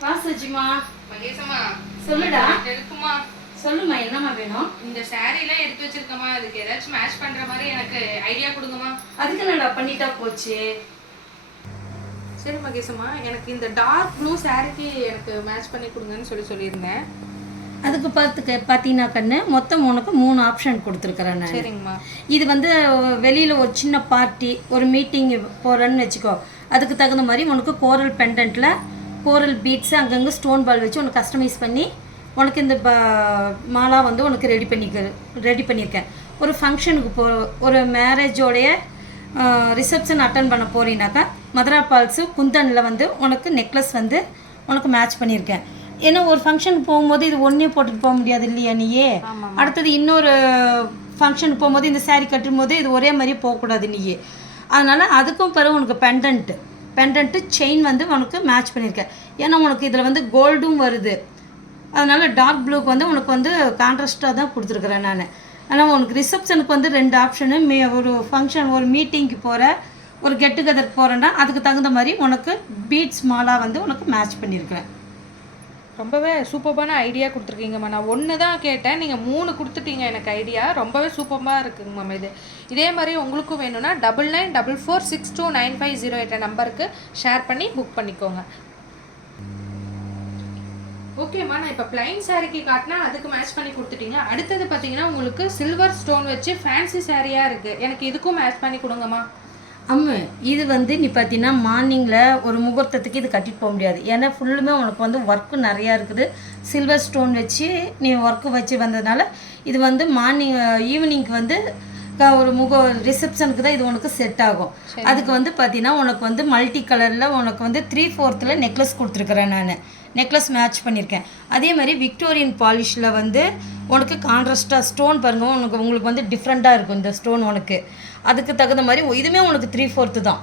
வா சஜிமா. மகேசம்மா சொல்லுடா. இருக்குமா? சொல்லுமா, என்னம்மா வேணும்? இந்த saree எல்லாம் எடுத்து வச்சிருக்கமா, அதுக்கு ஏதாச்சும் மேட்ச் பண்ற மாதிரி எனக்கு ஐடியா கொடுங்கம்மா. அதுக்கு என்னடா பண்ணிட்டா போச்சு. சரி மகேசம்மா, எனக்கு இந்த டார்க் ப்ளூ சாரிக்கு எனக்கு மேட்ச் பண்ணி கொடுங்கன்னு சொல்லியிருந்தேன். அதுக்கு பார்த்தீங்கன்னா கண்ணு மொத்தம் உனக்கு 3 ஆப்ஷன் கொடுத்துருக்குறேன் நான். சரிங்கம்மா. இது வந்து வெளியில் ஒரு சின்ன பார்ட்டி, ஒரு மீட்டிங் போகிறேன்னு வச்சுக்கோ. அதுக்கு தகுந்த மாதிரி உனக்கு கோரல் பெண்டன்ட்டில் கோரல் பீட்ஸு அங்கங்கே ஸ்டோன் பால் வச்சு உனக்கு கஸ்டமைஸ் பண்ணி உனக்கு இந்த மாலா வந்து உனக்கு ரெடி பண்ணியிருக்கேன். ஒரு ஃபங்க்ஷனுக்கு ஒரு மேரேஜோடைய ரிசப்ஷன் அட்டன் பண்ண போகிறீங்கனாக்கா மதுரா பால்ஸு குந்தனில் வந்து உனக்கு நெக்லஸ் வந்து உனக்கு மேட்ச் பண்ணியிருக்கேன். ஏன்னா ஒரு ஃபங்க்ஷனுக்கு போகும்போது இது ஒன்றே போட்டுட்டு போக முடியாது இல்லையா நீயே. அடுத்தது இன்னொரு ஃபங்க்ஷனுக்கு போகும்போது இந்த சாரீ கட்டும்போது இது ஒரே மாதிரியே போகக்கூடாது நீயே. அதனால் அதுக்கும் பிறகு உனக்கு பெண்டன்ட்டு செயின் வந்து உனக்கு மேட்ச் பண்ணியிருக்கேன். ஏன்னா உனக்கு இதில் வந்து கோல்டும் வருது. அதனால் டார்க் ப்ளூக்கு வந்து உனக்கு வந்து கான்ட்ராஸ்ட்டாக தான் கொடுத்துருக்குறேன் நான். ஆனால் உனக்கு ரிசப்ஷனுக்கு வந்து 2 ஆப்ஷனு. ஒரு ஃபங்க்ஷன், ஒரு மீட்டிங்க்கு போகிற, ஒரு கெட் டுகெதர் போகிறேன்னா அதுக்கு தகுந்த மாதிரி உனக்கு பீட்ஸ் மாலா வந்து உனக்கு மேட்ச் பண்ணியிருக்கிறேன். ரொம்பவே சூப்பரான ஐடியா கொடுத்துருக்கீங்கம்மா. நான் ஒன்று தான் கேட்டேன், நீங்கள் 3 கொடுத்துட்டீங்க எனக்கு ஐடியா. ரொம்பவே சூப்பராக இருக்குங்கம்மா இது. இதே மாதிரி உங்களுக்கும் வேணும்னா 9944629508 நம்பருக்கு ஷேர் பண்ணி புக் பண்ணிக்கோங்க. ஓகேம்மா, நான் இப்போ பிளைன் சாரிக்கு காட்டினா அதுக்கு மேட்ச் பண்ணி கொடுத்துட்டீங்க. அடுத்தது பார்த்தீங்கன்னா உங்களுக்கு சில்வர் ஸ்டோன் வச்சு ஃபேன்சி சாரியாக இருக்குது. எனக்கு இதுக்கும் மேட்ச் பண்ணி கொடுங்கம்மா. இது வந்து நீ பார்த்தீங்கன்னா மார்னிங்கில் ஒரு முகூர்த்தத்துக்கு இது கட்டிட்டு போக முடியாது. ஏன்னா ஃபுல்லுமே உனக்கு வந்து ஒர்க்கு நிறையா இருக்குது. சில்வர் ஸ்டோன் வச்சு நீ ஒர்க்கு வச்சு வந்ததுனால இது வந்து ஈவினிங்க்கு வந்து ஒரு ரிசப்ஷனுக்கு தான் இது உனக்கு செட் ஆகும். அதுக்கு வந்து பார்த்தீங்கன்னா உனக்கு வந்து மல்டி கலரில் உனக்கு வந்து 3/4 நெக்லஸ் கொடுத்துருக்குறேன் நான். நெக்லஸ் மேட்ச் பண்ணியிருக்கேன். அதே மாதிரி விக்டோரியன் பாலிஷில் வந்து உனக்கு கான்ட்ராஸ்ட்டாக ஸ்டோன் பாருங்கள், உங்களுக்கு வந்து டிஃப்ரெண்ட்டாக இருக்கும் இந்த ஸ்டோன் உனக்கு. அதுக்கு தகுந்த மாதிரி இதுவுமே உனக்கு 3/4 தான்.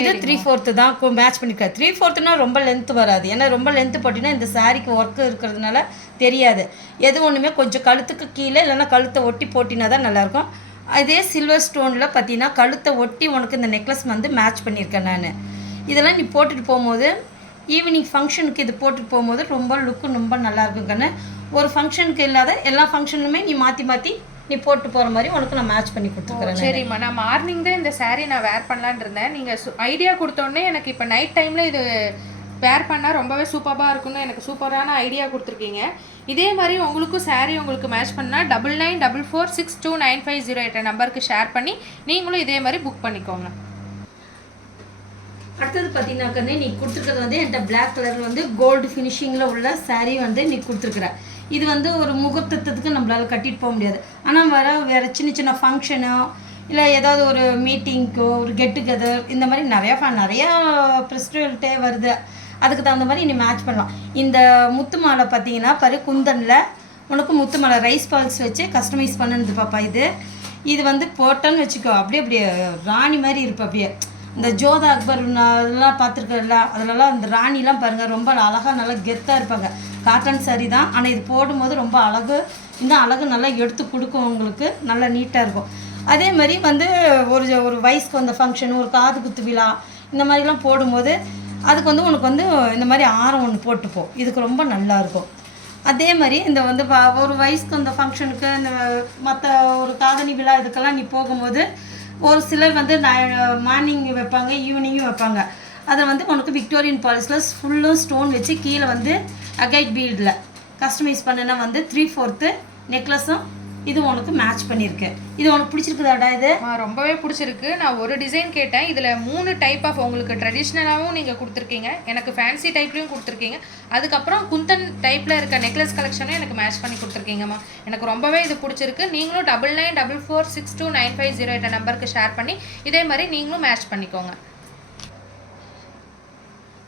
இது 3/4 தான் மேட்ச் பண்ணியிருக்கேன். 3/4னா ரொம்ப லென்த்து வராது. ஏன்னா ரொம்ப லென்த்து போட்டிங்கன்னா இந்த சாரிக்கு ஒர்க்கு இருக்கிறதுனால தெரியாது. எது ஒன்றுமே கொஞ்சம் கழுத்துக்கு கீழே இல்லைன்னா கழுத்தை ஒட்டி போட்டினா தான் நல்லாயிருக்கும். அதே சில்வர் ஸ்டோனில் பார்த்தீங்கன்னா கழுத்தை ஒட்டி உனக்கு இந்த நெக்லஸ் வந்து மேட்ச் பண்ணியிருக்கேன் நான். இதெல்லாம் நீ போட்டுட்டு போகும்போது ஈவினிங் ஃபங்க்ஷனுக்கு இது போட்டுட்டு போகும்போது ரொம்ப லுக்கு ரொம்ப நல்லாயிருக்கும் கண்ணு. ஒரு ஃபங்க்ஷனுக்கு இல்லாத எல்லா ஃபங்க்ஷனுமே நீ மாற்றி நீ போட்டு போகிற மாதிரி உனக்கு நான் மேட்ச் பண்ணி கொடுத்துருக்குறேன். சரிம்மா, நான் மார்னிங் தான் இந்த சாரீ நான் வேர் பண்ணலான் இருந்தேன். நீங்கள் ஐடியா கொடுத்தோடனே எனக்கு இப்போ நைட் டைமில் இது வேர் பண்ணால் ரொம்பவே சூப்பராக இருக்குன்னு எனக்கு சூப்பரான ஐடியா கொடுத்துருக்கீங்க. இதே மாதிரி உங்களுக்கும் சாரீ உங்களுக்கு மேட்ச் பண்ணால் 9944629508 நம்பருக்கு ஷேர் பண்ணி நீங்களும் இதே மாதிரி புக் பண்ணிக்கோங்க. அடுத்தது பார்த்தீங்கன்னாக்கண்ணே நீ கொடுத்துருக்கிறது வந்து என்கிட்ட பிளாக் கலரில் வந்து கோல்டு ஃபினிஷிங்கில் உள்ள சாரீ வந்து நீ கொடுத்துருக்குற. இது வந்து ஒரு முகூர்த்தத்துக்கு நம்மளால் கட்டிட்டு போக முடியாது. ஆனால் வேறு சின்ன ஃபங்க்ஷனோ இல்லை ஏதாவது ஒரு மீட்டிங்க்கோ ஒரு கெட் டுகெதர் இந்த மாதிரி நிறையா ஃபெஸ்டிவல்ட்டே வருது. அதுக்கு தகுந்த மாதிரி நீ மேட்ச் பண்ணலாம். இந்த முத்து மாலை பார்த்தீங்கன்னா குந்தனில் உனக்கு முத்து மாலை ரைஸ் பால்ஸ் வச்சு கஸ்டமைஸ் பண்ணுது பாப்பா. இது வந்து போட்டோன்னு வச்சுக்கோ, அப்படியே ராணி மாதிரி இருப்பா. அப்படியே இந்த ஜோதா அக்பர் அதெல்லாம் பார்த்துருக்கல, அதிலலாம் இந்த ராணிலாம் பாருங்கள் ரொம்ப அழகாக நல்லா கெத்தாக இருப்பாங்க. காட்டன் சாரீ தான், ஆனால் இது போடும்போது ரொம்ப இன்னும் அழகு நல்லா எடுத்து கொடுக்கும், உங்களுக்கு நல்லா நீட்டாக இருக்கும். அதே மாதிரி வந்து ஒரு வயசுக்கு வந்த ஃபங்க்ஷன், ஒரு காது குத்து விழா இந்த மாதிரிலாம் போடும்போது அதுக்கு வந்து உனக்கு வந்து இந்த மாதிரி ஆரம் ஒன்று போட்டுப்போம். இதுக்கு ரொம்ப நல்லாயிருக்கும். அதே மாதிரி இந்த வந்து ஒரு வயசுக்கு வந்த ஃபங்க்ஷனுக்கு இந்த மற்ற ஒரு காதணி விழா இதுக்கெல்லாம் நீ போகும்போது ஒரு சிலர் வந்து மார்னிங் வைப்பாங்க, ஈவினிங்கும் வைப்பாங்க. அதை வந்து உனக்கு விக்டோரியன் பாலிஸில் ஃபுல்லும் ஸ்டோன் வச்சு கீழே வந்து அகைட் பீடில் கஸ்டமைஸ் பண்ணுன்னா வந்து 3/4 நெக்லஸும் இது உனக்கு மேட்ச் பண்ணியிருக்கேன். இது உனக்கு பிடிச்சிருக்குதாடா? இது ரொம்பவே பிடிச்சிருக்கு. நான் ஒரு டிசைன் கேட்டேன், இதில் 3 டைப் ஆஃப் உங்களுக்கு ட்ரெடிஷ்னலாகவும் நீங்கள் கொடுத்துருக்கீங்க, எனக்கு ஃபேன்சி டைப்லையும் கொடுத்துருக்கீங்க, அதுக்கப்புறம் குந்தன் டைப்பில் இருக்க நெக்லஸ் கலெக்ஷனும் எனக்கு மேட்ச் பண்ணி கொடுத்துருக்கீங்கம்மா. எனக்கு ரொம்பவே இது பிடிச்சிருக்கு. நீங்களும் 9944629508 நம்பருக்கு ஷேர் பண்ணி இதே மாதிரி நீங்களும் மேட்ச் பண்ணிக்கோங்க.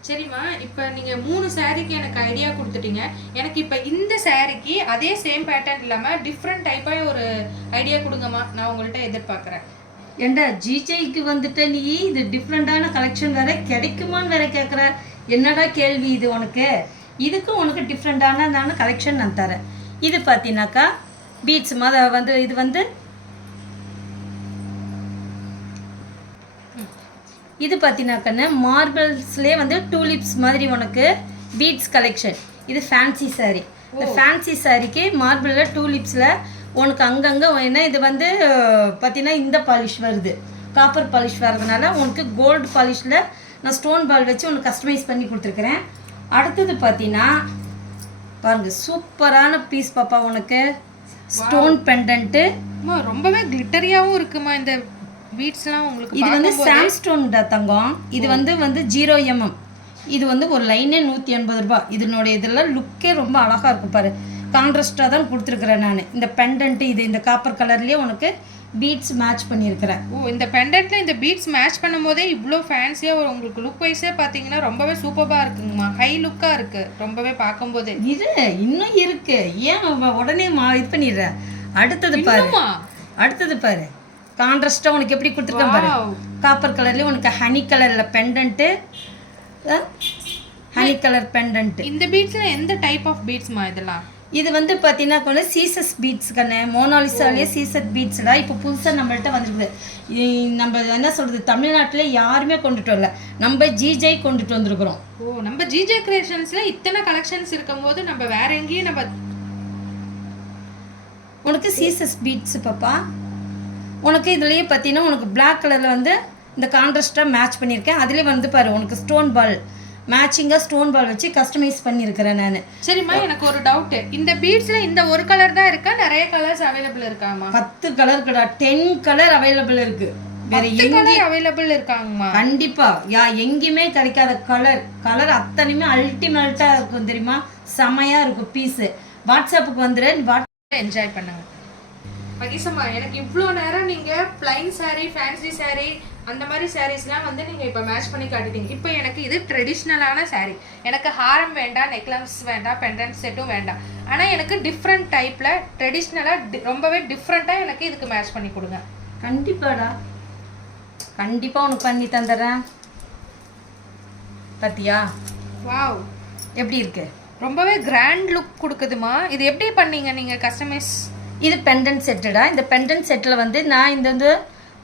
சரிம்மா, இப்போ நீங்கள் 3 சாரீக்கு எனக்கு ஐடியா கொடுத்துட்டீங்க. எனக்கு இப்போ இந்த சாரீக்கு அதே சேம் பேட்டர்ன் இல்லாமல் டிஃப்ரெண்ட் டைப்பாக ஒரு ஐடியா கொடுங்கம்மா, நான் உங்கள்கிட்ட எதிர்பார்க்குறேன். ஏண்டா ஜிஜேக்கு வந்துட்ட நீ இது டிஃப்ரெண்ட்டான கலெக்ஷன் வேறு கிடைக்குமான்னு வேறு கேட்குற. என்னடா கேள்வி இது உனக்கு? இதுக்கும் உனக்கு டிஃப்ரெண்ட்டான கலெக்ஷன் நான் தரேன். இது பார்த்தீங்கன்னாக்கா பீட்ஸ் வந்து இது வந்து இது பார்த்தீங்கன்னாக்கண்ணே மார்பிள்ஸ்லேயே வந்து டூலிப்ஸ் மாதிரி உனக்கு பீட்ஸ் கலெக்ஷன். இது ஃபேன்சி saree. இந்த ஃபேன்சி சாரிக்கு மார்பிளில் டூலிப்ஸில் உனக்கு அங்கங்கே வேணா இது வந்து பார்த்தீங்கன்னா இந்த பாலிஷ் வருது, காப்பர் பாலிஷ் வர்றதுனால உனக்கு கோல்டு பாலிஷில் நான் ஸ்டோன் பால் வச்சு உனக்கு கஸ்டமைஸ் பண்ணி கொடுத்துருக்குறேன். அடுத்தது பார்த்தீங்கன்னா பாருங்கள் சூப்பரான பீஸ் பாப்பா, உனக்கு ஸ்டோன் பெண்டன்ட்டு ரொம்பவே கிளிட்டரியாகவும் இருக்குமா இந்த பீட்ஸ்லாம் உங்களுக்கு. இது வந்து சாண்ட்ஸ்டோன் தங்கம். இது வந்து 0 mm. இது வந்து ஒரு லைனே 180 ரூபா. இதனுடைய இதெல்லாம் லுக்கே ரொம்ப அழகாக இருக்கும் பாரு. கான்ட்ராஸ்டாக தான் கொடுத்துருக்குறேன் நான். இந்த பெண்டன்ட்டு இது இந்த காப்பர் கலர்லேயே உனக்கு பீட்ஸ் மேட்ச் பண்ணியிருக்கிறேன். இந்த பெண்டன்ட்டில் இந்த பீட்ஸ் மேட்ச் பண்ணும்போதே இவ்வளோ ஃபேன்சியாக உங்களுக்கு லுக் வைஸே பார்த்தீங்கன்னா ரொம்பவே சூப்பராக இருக்குங்கம்மா. ஹை லுக்காக இருக்குது ரொம்பவே பார்க்கும்போதே. இது இன்னும் இருக்கு, ஏன் உடனே இது பண்ணிடுற. அடுத்தது பாரு கான்ட்ராஸ்டாக உனக்கு எப்படி கொடுத்துருக்கேன் பாரு. காப்பர் கலர்லேயே உனக்கு ஹனி கலரில் பெண்டன்ட்டு, ஹனி கலர் பெண்டன்ட். இந்த பீட்ஸ்ல எந்த டைப் ஆஃப் பீட்ஸ்மா இதெல்லாம்? இது வந்து பார்த்தீங்கன்னா கொஞ்சம் சீசஸ் பீட்ஸ் கண்ணு. மோனாலிசாலேயே சீசஸ் பீட்ஸ்லாம் இப்போ புதுசாக நம்மள்ட்ட வந்துருக்குது. நம்ம என்ன சொல்கிறது, தமிழ்நாட்டில் யாருமே கொண்டுட்டு வரல, நம்ம ஜிஜே கொண்டுட்டு வந்திருக்கிறோம். நம்ம ஜிஜே கிரியேஷன்ஸில் இத்தனை கலெக்ஷன்ஸ் இருக்கும் போது நம்ம வேற எங்கேயும் நம்ம உனக்கு சீசஸ் பீட்ஸ் பாப்பா. உனக்கு இதுலேயே பார்த்தீங்கன்னா உனக்கு பிளாக் கலரில் வந்து இந்த கான்ட்ராஸ்டாக மேட்ச் பண்ணியிருக்கேன். அதுலேயே வந்து பாரு உனக்கு ஸ்டோன் பால் மேட்சிங்காக ஸ்டோன் பால் வச்சு கஸ்டமைஸ் பண்ணியிருக்கிறேன் நான். சரிம்மா, எனக்கு ஒரு டவுட்டு. இந்த பீட்ஸில் இந்த ஒரு கலர் தான் இருக்கா, நிறைய கலர்ஸ் அவைலபிள் இருக்காமா? 10 கலர் இருக்கா, 10 கலர் அவைலபிள் இருக்கு. வேற எங்கேயும் அவைலபிள் இருக்காங்கம்மா? கண்டிப்பா. எங்கேயுமே கிடைக்காத கலர் அத்தனையுமே அல்டிமேட்டாக இருக்கும் தெரியுமா, செமையாக இருக்கும் பீஸு. வாட்ஸ்அப்புக்கு வந்துடு, என்ஜாய் பண்ணுங்க. மகிஷம்மா, எனக்கு இவ்வளோ நேரம் நீங்கள் பிளைன் சாரீ, ஃபேன்சி சாரீ, அந்த மாதிரி சாரீஸ்லாம் வந்து நீங்கள் இப்போ மேட்ச் பண்ணி காட்டிட்டீங்க. இப்போ எனக்கு இது ட்ரெடிஷ்னலான சாரீ. எனக்கு ஹாரம் வேண்டாம், நெக்லஸ் வேண்டாம், பெண்டன்ட் செட்டும் வேண்டாம். ஆனால் எனக்கு டிஃப்ரெண்ட் டைப்பில் ட்ரெடிஷ்னலாக ரொம்பவே டிஃப்ரெண்ட்டாக எனக்கு இதுக்கு மேட்ச் பண்ணி கொடுங்க. கண்டிப்பாடா, கண்டிப்பாக உனக்கு பண்ணி தந்துடுறேன். பார்த்தியா வாவ் எப்படி இருக்கு, ரொம்பவே கிராண்ட் லுக் கொடுக்குதுமா. இது எப்படி பண்ணீங்க நீங்கள் கஸ்டமைஸ்? இது பெண்டன்ட் செட்டுடா. இந்த பெண்டன்ட் செட்டில் வந்து நான் இந்த வந்து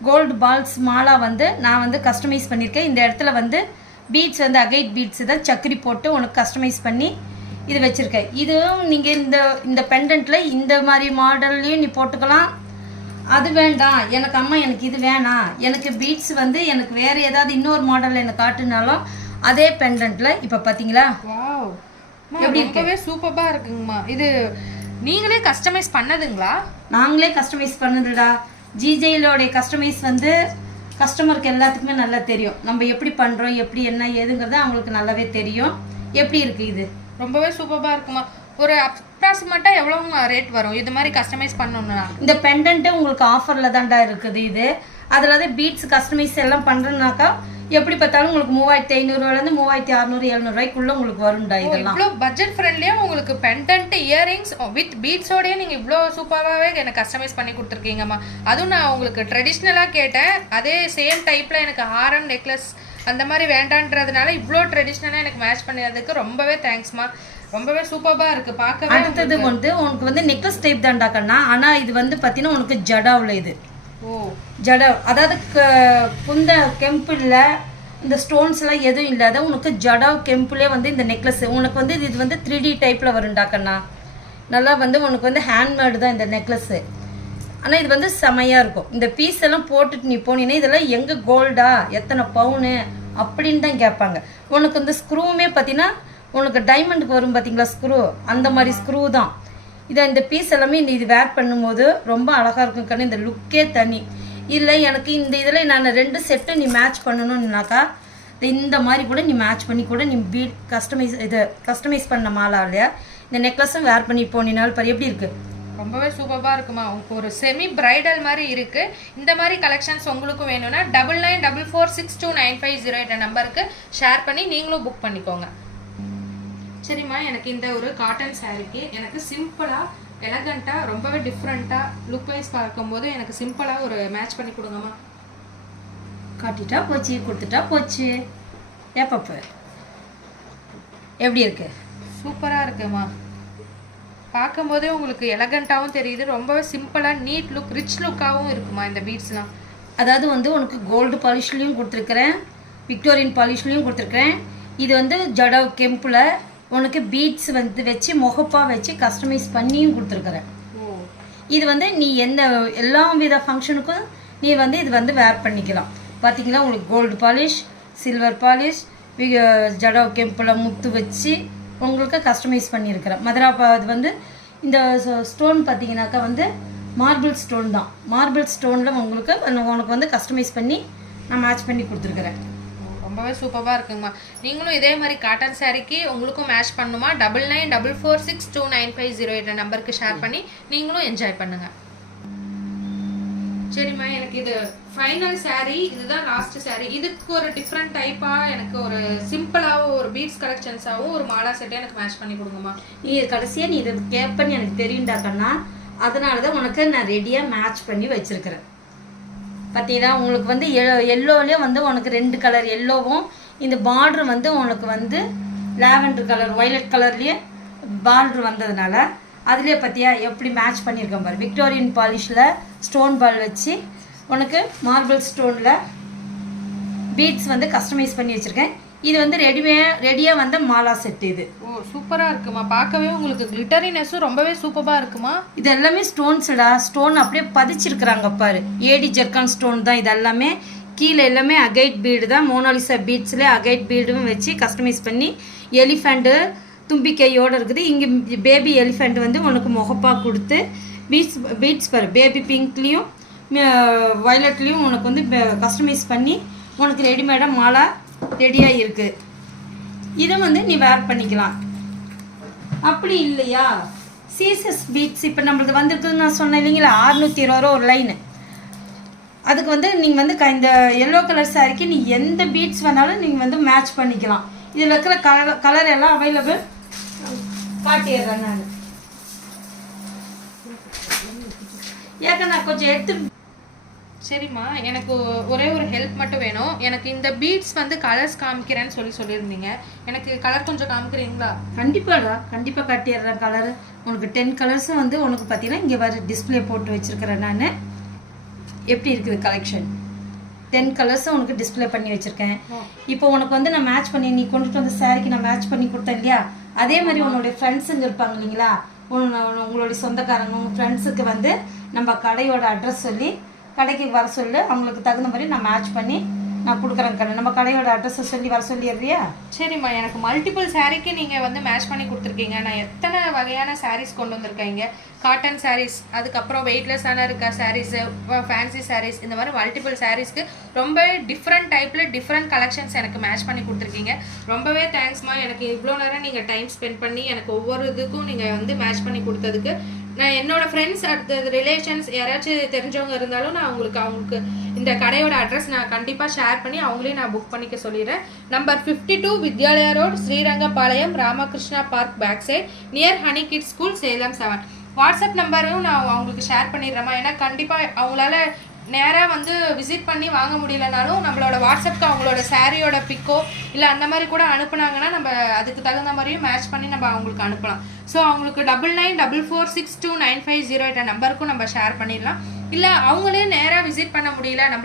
கோல்டு பால்ஸ் மாலா வந்து நான் வந்து கஸ்டமைஸ் பண்ணியிருக்கேன். இந்த இடத்துல வந்து பீட்ஸ் வந்து அகைட் பீட்ஸ் தான் சக்கரி போட்டு உனக்கு கஸ்டமைஸ் பண்ணி இது வச்சுருக்கேன். இதுவும் நீங்கள் இந்த பெண்டன்ட்டில் இந்த மாதிரி மாடல்லையும் நீ போட்டுக்கலாம். அது வேண்டாம் எனக்கு அம்மா, எனக்கு இது வேணாம், எனக்கு பீட்ஸ் வந்து எனக்கு வேறு ஏதாவது இன்னொரு மாடலில் எனக்கு காட்டுனாலும் அதே பெண்டன்ட்டில் இப்போ பார்த்தீங்களா எப்படி இருக்கவே சூப்பராக இருக்குங்கம்மா. இது நீங்களே கஸ்டமைஸ் பண்ணதுங்களா? நாங்களே கஸ்டமைஸ் பண்ணதுடா. ஜிஜேலோடைய கஸ்டமைஸ் வந்து கஸ்டமருக்கு எல்லாத்துக்குமே நல்லா தெரியும். நம்ம எப்படி பண்ணுறோம், எப்படி என்ன ஏதுங்கிறது அவங்களுக்கு நல்லாவே தெரியும். எப்படி இருக்குது இது? ரொம்பவே சூப்பராக இருக்குமா. ஒரு அப்ராக்சிமேட்டாக எவ்வளோ ரேட் வரும் இது மாதிரி கஸ்டமைஸ் பண்ணணும்னா? இந்த பெண்டன்ட்டு உங்களுக்கு ஆஃபரில் தான்டா இருக்குது. இது அதில் தான் பீட்ஸ் கஸ்டமைஸ் எல்லாம் பண்ணுறதுனாக்கா எப்படி பார்த்தாலும் உங்களுக்கு 3500 3600 700 உங்களுக்கு வரும்டா. இதெல்லாம் இவ்வளோ பட்ஜெட் ஃப்ரெண்ட்லியாக உங்களுக்கு பெண்டன்ட் இயரிங்ஸ் வித் பீட்ஸோடய நீங்கள் இவ்வளோ சூப்பராகவே எனக்கு கஸ்டமைஸ் பண்ணி கொடுத்துருக்கீங்கம்மா. அதுவும் நான் உங்களுக்கு ட்ரெடிஷ்னலாக கேட்டேன், அதே சேம் டைப்பில் எனக்கு ஹாரம் நெக்லஸ் அந்த மாதிரி வேண்டான்றதுனால இவ்வளோ ட்ரெடிஷ்னலாக எனக்கு மேட்ச் பண்ணதுக்கு ரொம்பவே தேங்க்ஸ்மா. ரொம்பவே சூப்பராக இருக்குது பார்க்க. அடுத்தது வந்து உனக்கு வந்து நெக்லஸ் டைப் தான்டா கண்ணா. ஆனால் இது வந்து பார்த்தீங்கன்னா உனக்கு ஜடாவில் இது ஜடா, அதாவது குந்த கெம்பில் இந்த ஸ்டோன்ஸ்லாம் எதுவும் இல்லாத உனக்கு ஜடா கெம்பிலே வந்து இந்த நெக்லஸ் உனக்கு வந்து இது வந்து 3D டைப்பில் வரும்டாக்கண்ணா. நல்லா வந்து உனக்கு வந்து ஹேண்ட்மேடு தான் இந்த நெக்லஸ்ஸு. ஆனால் இது வந்து செமையாக இருக்கும். இந்த பீஸ் எல்லாம் போட்டுட்டு நீ போனீங்கன்னா இதெல்லாம் எங்கே கோல்டா, எத்தனை பவுனு அப்படின்னு தான் கேட்பாங்க. உனக்கு இந்த ஸ்க்ரூவுமே பார்த்தீங்கன்னா உனக்கு டைமண்டுக்கு வரும் பார்த்தீங்களா ஸ்க்ரூ, அந்த மாதிரி ஸ்க்ரூ தான். இந்த பீஸ் எல்லாமே இது வேர் பண்ணும்போது ரொம்ப அழகாக இருக்கும் கண்ணு. இந்த லுக்கே தனி. இல்லை எனக்கு இந்த இதில் நான் 2 செட்டு நீ மேட்ச் பண்ணணும்னாக்கா இந்த மாதிரி கூட நீ மேட்ச் பண்ணி கூட நீ பீட் கஸ்டமைஸ் பண்ண மாலா இல்லையா இந்த நெக்லஸும் வேர் பண்ணி போனினாலும் பாரு எப்படி இருக்குது. ரொம்பவே சூப்பராக இருக்குமா. ஒரு செமி பிரைடல் மாதிரி இருக்குது. இந்த மாதிரி கலெக்ஷன்ஸ் உங்களுக்கு வேணும்னா 9944629508 நம்பருக்கு ஷேர் பண்ணி நீங்களும் புக் பண்ணிக்கோங்க. சரிம்மா, எனக்கு இந்த ஒரு காட்டன் சாரீக்கு எனக்கு சிம்பிளாக எலகண்ட்டாக ரொம்பவே டிஃப்ரெண்ட்டாக லுக் வைஸ் பார்க்கும்போது எனக்கு சிம்பிளாக ஒரு மேட்ச் பண்ணி கொடுங்கம்மா. காட்டிட்டா போச்சு, கொடுத்துட்டா போச்சு. ஏப்பப்ப எப்படி இருக்கு? சூப்பராக இருக்குமா. பார்க்கும்போதே உங்களுக்கு எலகண்ட்டாகவும் தெரியுது. ரொம்பவே சிம்பிளாக நீட் லுக் ரிச் லுக்காகவும் இருக்குமா இந்த பீட்ஸ்லாம். அதாவது வந்து உனக்கு கோல்டு பாலிஷ்லேயும் கொடுத்துருக்குறேன், விக்டோரியன் பாலிஷ்லேயும் கொடுத்துருக்குறேன். இது வந்து ஜடா கெம்பில் உனக்கு பீட்ஸ் வந்து வச்சு முகப்பாக வச்சு கஸ்டமைஸ் பண்ணியும் கொடுத்துருக்குறேன். இது வந்து நீ எந்த எல்லா வித ஃபங்க்ஷனுக்கும் நீ வந்து இது வந்து வேர் பண்ணிக்கலாம். பார்த்தீங்களா, உங்களுக்கு கோல்டு பாலிஷ், சில்வர் பாலிஷ், ஜடா கெம்பில் முத்து வச்சு உங்களுக்கு கஸ்டமைஸ் பண்ணியிருக்கிறேன். இது வந்து இந்த ஸ்டோன் பார்த்தீங்கன்னாக்கா வந்து மார்பிள் ஸ்டோன் தான். மார்பிள் ஸ்டோனில் உனக்கு வந்து கஸ்டமைஸ் பண்ணி நான் மேட்ச் பண்ணி கொடுத்துருக்குறேன். ரொம்பவே சூப்பராக இருக்குங்கம்மா. நீங்களும் இதே மாதிரி காட்டன் சாரீக்கு உங்களுக்கும் மேட்ச் பண்ணுமா 9944629508 நம்பருக்கு ஷேர் பண்ணி நீங்களும் என்ஜாய் பண்ணுங்க. சரிம்மா, எனக்கு இது ஃபைனல் சாரீ, இதுதான் லாஸ்ட் சாரீ. இதுக்கு ஒரு டிஃப்ரெண்ட் டைப்பாக எனக்கு ஒரு சிம்பிளாகவும் ஒரு பீட்ஸ் கலெக்ஷன்ஸாகவும் ஒரு மாலா செட்டை எனக்கு மேட்ச் பண்ணி கொடுங்கம்மா. நீ கடைசியாக நீ இதை கேட்பன்னு எனக்கு தெரியுண்டாக்கண்ணா, அதனால தான் உனக்கு நான் ரெடியாக மேட்ச் பண்ணி வச்சுருக்கிறேன். பார்த்தீங்கன்னா உங்களுக்கு வந்து எல்லோலேயே வந்து உனக்கு 2 கலர் எல்லோவும், இந்த பார்ட்ரு வந்து உனக்கு வந்து லாவெண்டர் கலர் வயலட் கலர்லேயே பார்ட்ரு வந்ததுனால அதுலேயே பார்த்தியா எப்படி மேட்ச் பண்ணியிருக்கேன் பாரு. விக்டோரியன் பாலிஷில் ஸ்டோன் பால் வச்சு உனக்கு மார்பிள் ஸ்டோனில் பீட்ஸ் வந்து கஸ்டமைஸ் பண்ணி வச்சுருக்கேன். இது வந்து ரெடியாக வந்த மாலா செட். இது சூப்பராக இருக்குமா, பார்க்கவே உங்களுக்கு கிளிட்டரினஸும் ரொம்பவே சூப்பராக இருக்குமா. இது எல்லாமே ஸ்டோன்ஸ்டா, ஸ்டோன் அப்படியே பதிச்சிருக்கிறாங்க பாரு. ஏடி ஜெர்கான் ஸ்டோன் தான் இது எல்லாமே. கீழே எல்லாமே அகைட் பீடு தான். மோனாலிசா பீட்ஸ்லேயே அகைட் பீடும் வச்சு கஸ்டமைஸ் பண்ணி எலிஃபெண்ட்டு தும்பிக்கையோடு இருக்குது. இங்கே பேபி எலிஃபெண்ட் வந்து உனக்கு முகப்பாக கொடுத்து பீட்ஸ் பாரு. பேபி பிங்க்லேயும் வயலட்லேயும் உனக்கு வந்து கஸ்டமைஸ் பண்ணி உனக்கு ரெடிமேடாக மாலா ரெடியாக இருக்குது. இதை வந்து நீ வேர் பண்ணிக்கலாம். அப்படி இல்லையா, சீசஸ் பீட்ஸ் இப்போ நம்மளுக்கு வந்துருக்குதுன்னு நான் சொன்னேன் இல்லைங்களா, 620 ரூபா ஒரு லைனு. அதுக்கு வந்து நீங்கள் வந்து இந்த எல்லோ கலர் சாரிக்கு நீ எந்த பீட்ஸ் வேணாலும் நீங்கள் வந்து மேட்ச் பண்ணிக்கலாம். இதில் இருக்கிற கலர் எல்லாம் அவைலபிள் காட்டிடுறேன் நான். ஏக்க நான் கொஞ்சம் எடுத்து. சரிம்மா, எனக்கு ஒரே ஒரு ஹெல்ப் மட்டும் வேணும். எனக்கு இந்த பீட்ஸ் வந்து கலர்ஸ் காமிக்கிறேன்னு சொல்லியிருந்தீங்க. எனக்கு கலர் கொஞ்சம் காமிக்கிறீங்களா? கண்டிப்பாக காட்டிடுறேன் கலரு. உனக்கு 10 கலர்ஸும் வந்து உனக்கு பார்த்தீங்கன்னா இங்கே வர டிஸ்பிளே போட்டு வச்சுருக்கிறேன் நான். எப்படி இருக்குது கலெக்ஷன்? 10 கலர்ஸும் உனக்கு டிஸ்பிளே பண்ணி வச்சுருக்கேன். இப்போ உனக்கு வந்து நான் மேட்ச் பண்ணி நீ கொண்டுட்டு வந்த சாரிக்கு நான் மேட்ச் பண்ணி கொடுத்தேன் இல்லையா, அதே மாதிரி உன்னுடைய ஃப்ரெண்ட்ஸுங்க இருப்பாங்க இல்லைங்களா, உங்களுடைய சொந்தக்காரங்க உங்கள் ஃப்ரெண்ட்ஸுக்கு வந்து நம்ம கடையோட அட்ரஸ் சொல்லி கடைக்கு வர சொல்லு. அவங்களுக்கு தகுந்த மாதிரி நான் மேட்ச் பண்ணி நான் கொடுக்குறேன். கடை நம்ம கடையோட அட்ரஸை சொல்லி வர சொல்லிடுறியா? சரிம்மா, எனக்கு மல்டிபிள் சாரீக்கு நீங்கள் வந்து மேட்ச் பண்ணி கொடுத்துருக்கீங்க. நான் எத்தனை வகையான சாரீஸ் கொண்டு வந்திருக்கீங்க. காட்டன் சாரீஸ், அதுக்கப்புறம் வெயிட்லெஸ்ஸான இருக்க சாரீஸு, ஃபேன்சி சாரீஸ், இந்த மாதிரி மல்டிபிள் சாரீஸ்க்கு ரொம்ப டிஃப்ரெண்ட் டைப்பில் டிஃப்ரெண்ட் கலெக்ஷன்ஸ் எனக்கு மேட்ச் பண்ணி கொடுத்துருக்கீங்க. ரொம்பவே தேங்க்ஸ்மா. எனக்கு இவ்வளோ நேரம் நீங்கள் டைம் ஸ்பெண்ட் பண்ணி எனக்கு ஒவ்வொரு இதுக்கும் நீங்கள் வந்து மேட்ச் பண்ணி கொடுத்ததுக்கு. நான் என்னோடய ஃப்ரெண்ட்ஸ் அடுத்தது ரிலேஷன்ஸ் யாராச்சும் தெரிஞ்சவங்க இருந்தாலும் நான் அவங்களுக்கு இந்த கடையோட அட்ரஸ் நான் கண்டிப்பாக ஷேர் பண்ணி அவங்களையும் நான் புக் பண்ணிக்க சொல்லிடுறேன். Number 52 Vidyalaya road, Srirangapalayam, Ramakrishna park back side, near honey kids school, Salem 7. WhatsApp நம்பரும் நான் அவங்களுக்கு ஷேர் பண்ணிடுறேம்மா. ஏன்னா கண்டிப்பாக அவங்களால நேராக வந்து விசிட் பண்ணி வாங்க முடியலனாலும் நம்மளோட வாட்ஸ்அப்புக்கு அவங்களோட சாரியோட பிக்கோ இல்லை அந்த மாதிரி கூட அனுப்புனாங்கன்னா நம்ம அதுக்கு தகுந்த மாதிரியும் மேட்ச் பண்ணி நம்ம அவங்களுக்கு அனுப்பலாம். ஸோ அவங்களுக்கு 9944629508 நம்பருக்கும் நம்ம ஷேர் பண்ணிடலாம். இல்லை அவங்களே நேராக விசிட் பண்ண முடியல, நம்ம